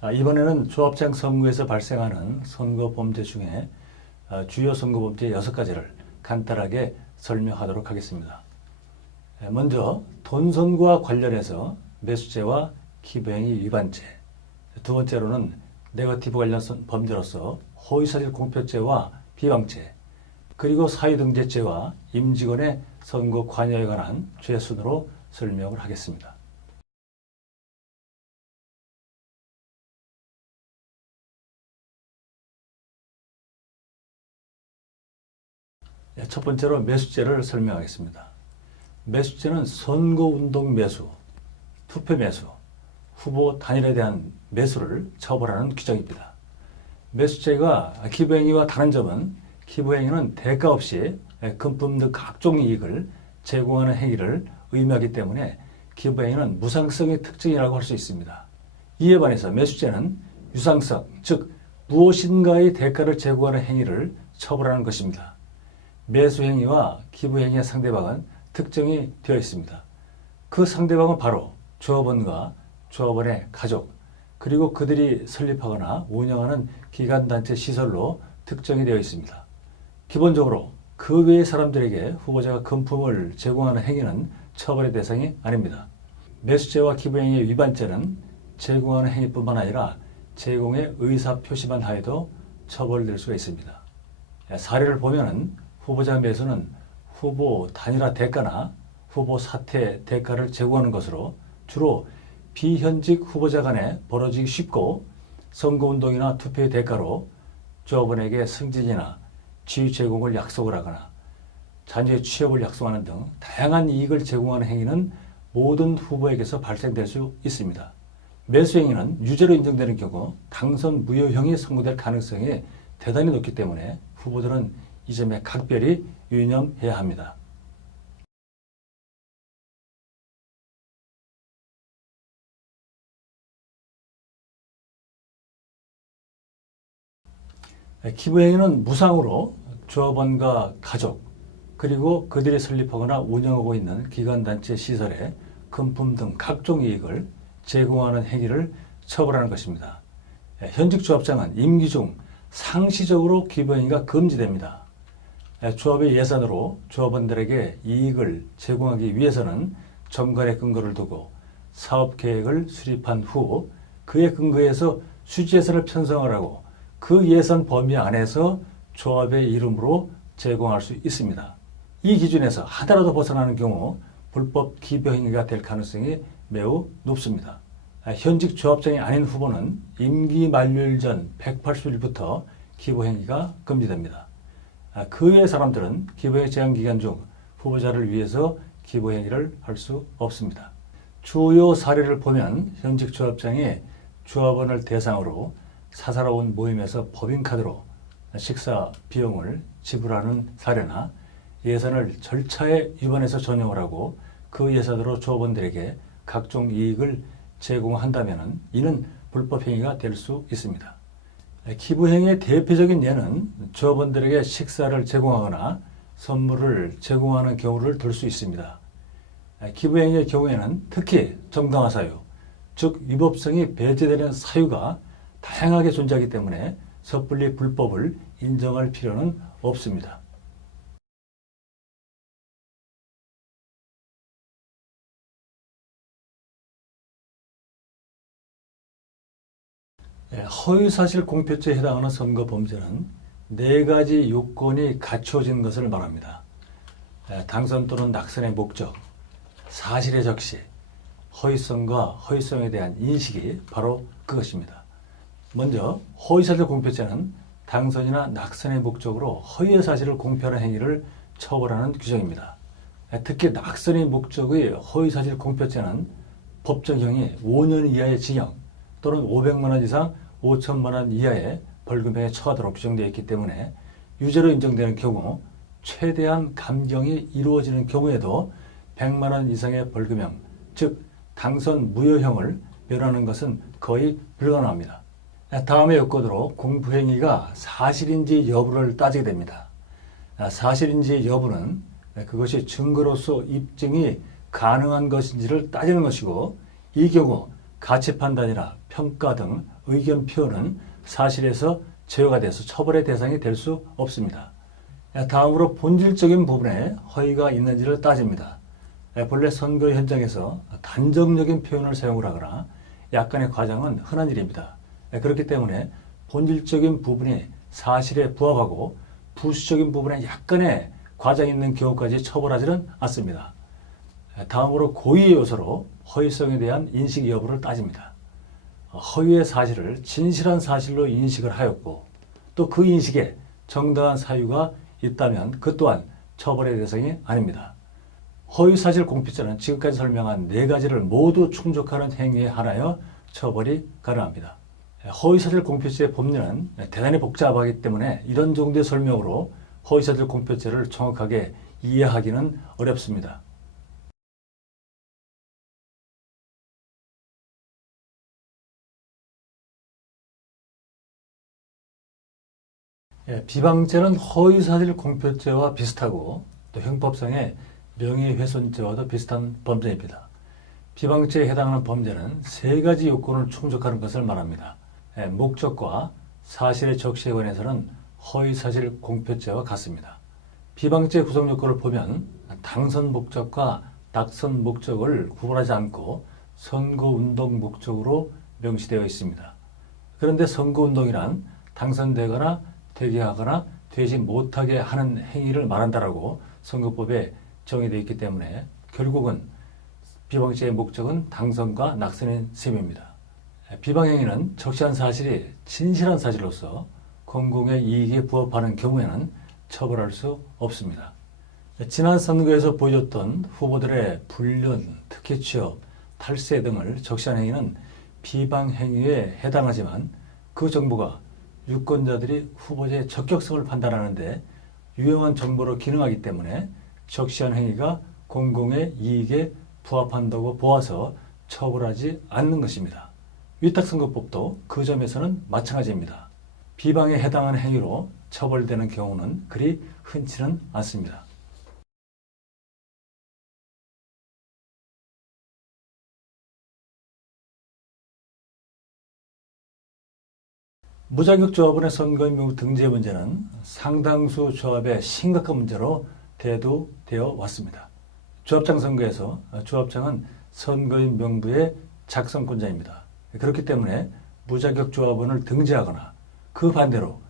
이번에는 조합장 선거에서 발생하는 선거 범죄 중에 주요 선거 범죄 6가지를 간단하게 설명하도록 하겠습니다. 먼저 돈선거와 관련해서 매수죄와 기부행위 위반죄, 두 번째로는 네거티브 관련 범죄로서 허위사실 공표죄와 비방죄, 그리고 사유등재죄와 임직원의 선거 관여에 관한 죄 순으로 설명을 하겠습니다. 첫 번째로 매수죄를 설명하겠습니다. 매수죄는 선거운동 매수, 투표 매수, 후보 단일에 대한 매수를 처벌하는 규정입니다. 매수죄가 기부행위와 다른 점은 기부행위는 대가 없이 금품 등 각종 이익을 제공하는 행위를 의미하기 때문에 기부행위는 무상성의 특징이라고 할 수 있습니다. 이에 반해서 매수죄는 유상성, 즉 무엇인가의 대가를 제공하는 행위를 처벌하는 것입니다. 매수행위와 기부행위의 상대방은 특정이 되어 있습니다. 그 상대방은 바로 조합원과 조합원의 가족, 그리고 그들이 설립하거나 운영하는 기관단체 시설로 특정이 되어 있습니다. 기본적으로 그 외의 사람들에게 후보자가 금품을 제공하는 행위는 처벌의 대상이 아닙니다. 매수죄와 기부행위 위반죄는 제공하는 행위뿐만 아니라 제공의 의사표시만 하여도 처벌될 수가 있습니다. 사례를 보면은 후보자 매수는 후보 단일화 대가나 후보 사퇴 대가를 제공하는 것으로 주로 비현직 후보자 간에 벌어지기 쉽고 선거운동이나 투표의 대가로 조합원에게 승진이나 지위 제공을 약속을 하거나 자녀의 취업을 약속하는 등 다양한 이익을 제공하는 행위는 모든 후보에게서 발생될 수 있습니다. 매수행위는 유죄로 인정되는 경우 당선 무효형이 선고될 가능성이 대단히 높기 때문에 후보들은 이 점에 각별히 유념해야 합니다. 기부행위는 무상으로 조합원과 가족, 그리고 그들이 설립하거나 운영하고 있는 기관단체 시설에 금품 등 각종 이익을 제공하는 행위를 처벌하는 것입니다. 현직 조합장은 임기 중 상시적으로 기부행위가 금지됩니다. 조합의 예산으로 조합원들에게 이익을 제공하기 위해서는 정관의 근거를 두고 사업계획을 수립한 후 그에 근거해서 수지예산을 편성을 하고 그 예산 범위 안에서 조합의 이름으로 제공할 수 있습니다. 이 기준에서 하나라도 벗어나는 경우 불법 기부행위가 될 가능성이 매우 높습니다. 현직 조합장이 아닌 후보는 임기 만료일 전 180일부터 기부행위가 금지됩니다. 그 외의 사람들은 기부행위 제한 기간 중 후보자를 위해서 기부행위를 할 수 없습니다. 주요 사례를 보면 현직 조합장이 조합원을 대상으로 사사로운 모임에서 법인카드로 식사 비용을 지불하는 사례나 예산을 절차에 위반해서 전용을 하고 그 예산으로 조합원들에게 각종 이익을 제공한다면 이는 불법행위가 될 수 있습니다. 기부행위의 대표적인 예는 조합원들에게 식사를 제공하거나 선물을 제공하는 경우를 들 수 있습니다. 기부행위의 경우에는 특히 정당화 사유, 즉 위법성이 배제되는 사유가 다양하게 존재하기 때문에 섣불리 불법을 인정할 필요는 없습니다. 허위사실 공표죄에 해당하는 선거 범죄는 4가지 요건이 갖춰진 것을 말합니다. 당선 또는 낙선의 목적, 사실의 적시, 허위성과 허위성에 대한 인식이 바로 그것입니다. 먼저 허위사실 공표죄는 당선이나 낙선의 목적으로 허위의 사실을 공표하는 행위를 처벌하는 규정입니다. 특히 낙선의 목적의 허위사실 공표죄는 법정형이 5년 이하의 징역 또는 500만 원 이상 5천만 원 이하의 벌금에 처하도록 규정되어 있기 때문에 유죄로 인정되는 경우 최대한 감경이 이루어지는 경우에도 100만 원 이상의 벌금형, 즉 당선 무효형을 면하는 것은 거의 불가능합니다. 다음의 요건으로 공표행위가 사실인지 여부를 따지게 됩니다. 사실인지 여부는 그것이 증거로서 입증이 가능한 것인지를 따지는 것이고 이 경우 가치 판단이나 평가 등 의견 표현은 사실에서 제어가 돼서 처벌의 대상이 될 수 없습니다. 다음으로 본질적인 부분에 허위가 있는지를 따집니다. 본래 선거 현장에서 단정적인 표현을 사용을 하거나 약간의 과장은 흔한 일입니다. 그렇기 때문에 본질적인 부분이 사실에 부합하고 부수적인 부분에 약간의 과장이 있는 경우까지 처벌하지는 않습니다. 다음으로 고의의 요소로 허위성에 대한 인식 여부를 따집니다. 허위의 사실을 진실한 사실로 인식을 하였고 또 그 인식에 정당한 사유가 있다면 그 또한 처벌의 대상이 아닙니다. 허위사실 공표죄는 지금까지 설명한 네 가지를 모두 충족하는 행위에 한하여 처벌이 가능합니다. 허위사실 공표죄의 법률은 대단히 복잡하기 때문에 이런 정도의 설명으로 허위사실 공표죄를 정확하게 이해하기는 어렵습니다. 비방죄는 허위사실 공표죄와 비슷하고 또 형법상의 명예훼손죄와도 비슷한 범죄입니다. 비방죄에 해당하는 범죄는 세 가지 요건을 충족하는 것을 말합니다. 목적과 사실의 적시에 관해서는 허위사실 공표죄와 같습니다. 비방죄 구성 요건을 보면 당선 목적과 낙선 목적을 구분하지 않고 선거운동 목적으로 명시되어 있습니다. 그런데 선거운동이란 당선되거나 되게 하거나 되지 못하게 하는 행위를 말한다라고 선거법에 정의되어 있기 때문에 결국은 비방죄의 목적은 당선과 낙선인 셈입니다. 비방행위는 적시한 사실이 진실한 사실로서 공공의 이익에 부합하는 경우에는 처벌할 수 없습니다. 지난 선거에서 보여줬던 후보들의 불륜, 특혜 취업, 탈세 등을 적시한 행위는 비방행위에 해당하지만 그 정보가 유권자들이 후보자의 적격성을 판단하는 데 유용한 정보로 기능하기 때문에 적시한 행위가 공공의 이익에 부합한다고 보아서 처벌하지 않는 것입니다. 위탁선거법도 그 점에서는 마찬가지입니다. 비방에 해당하는 행위로 처벌되는 경우는 그리 흔치는 않습니다. 무자격 조합원의 선거인명 등재 문제는 상당수 조합의 심각한 문제로 대두되어 왔습니다. 조합장 선거에서 조합장은 선거인 명부의 작성권자입니다. 그렇기 때문에 무자격 조합원을 등재하거나 그 반대로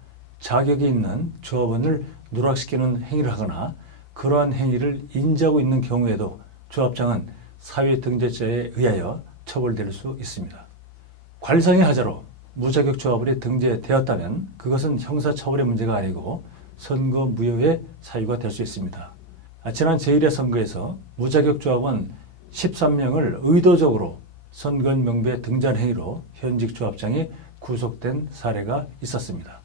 자격이 있는 조합원을 누락시키는 행위를 하거나 그러한 행위를 인지하고 있는 경우에도 조합장은 사회등재죄에 의하여 처벌될 수 있습니다. 관상의 하자로 무자격 조합원이 등재되었다면 그것은 형사처벌의 문제가 아니고 선거 무효의 사유가 될 수 있습니다. 지난 제1회 선거에서 무자격 조합원 13명을 의도적으로 선거인 명부에 등재한 행위로 현직 조합장이 구속된 사례가 있었습니다.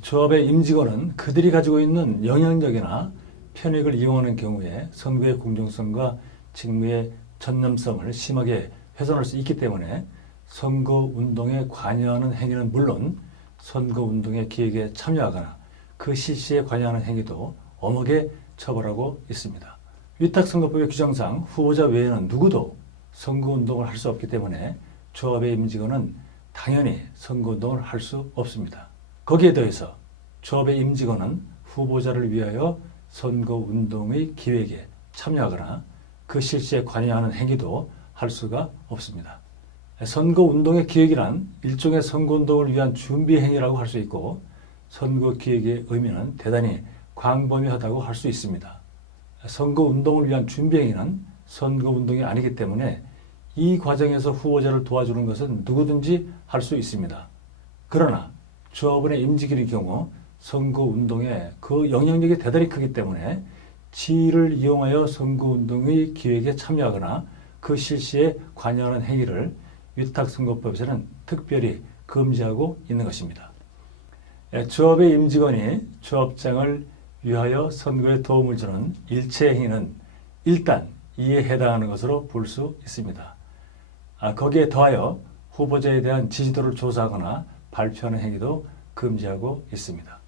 조합의 임직원은 그들이 가지고 있는 영향력이나 편익을 이용하는 경우에 선거의 공정성과 직무의 전념성을 심하게 훼손할 수 있기 때문에 선거운동에 관여하는 행위는 물론 선거운동의 기획에 참여하거나 그 실시에 관여하는 행위도 엄하게 처벌하고 있습니다. 위탁선거법의 규정상 후보자 외에는 누구도 선거운동을 할 수 없기 때문에 조합의 임직원은 당연히 선거운동을 할 수 없습니다. 거기에 더해서 조합의 임직원은 후보자를 위하여 선거운동의 기획에 참여하거나 그 실시에 관여하는 행위도 할 수가 없습니다. 선거운동의 기획이란 일종의 선거운동을 위한 준비 행위라고 할 수 있고 선거기획의 의미는 대단히 광범위하다고 할 수 있습니다. 선거운동을 위한 준비 행위는 선거운동이 아니기 때문에 이 과정에서 후보자를 도와주는 것은 누구든지 할 수 있습니다. 그러나 조합원의 임직일의 경우 선거운동에 그 영향력이 대단히 크기 때문에 지위를 이용하여 선거운동의 기획에 참여하거나 그 실시에 관여하는 행위를 위탁선거법에서는 특별히 금지하고 있는 것입니다. 조합의 임직원이 조합장을 위하여 선거에 도움을 주는 일체 행위는 일단 이에 해당하는 것으로 볼 수 있습니다. 거기에 더하여 후보자에 대한 지지도를 조사하거나 발표하는 행위도 금지하고 있습니다.